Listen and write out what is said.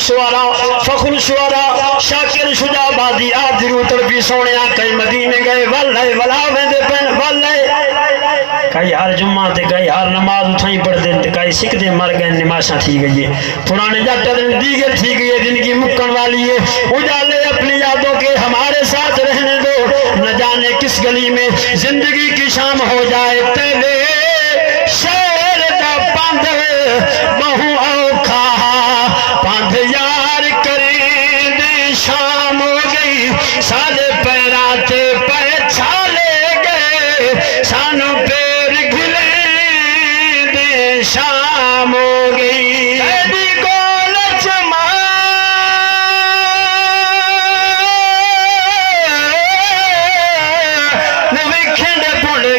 شعراء فخر شعراء شاکر شجاع آبادی آپ درو تڑپی سونے کئی مدینے گئے واللہ ولا ویندے پین واللہ کئی ہر جمعہ تے کئی ہر نماز اٹھائیں پڑھ دیں تے کئی سکھ دے مر گئے نماشاں تھی گئی ہے پرانے جٹ دن دیگر تھی گئی ہے جن کی مکن والی ہے اجالے اپنی یادوں کے ہمارے ساتھ رہنے دو نہ جانے کس گلی میں زندگی کی شام ہو جائے پہلے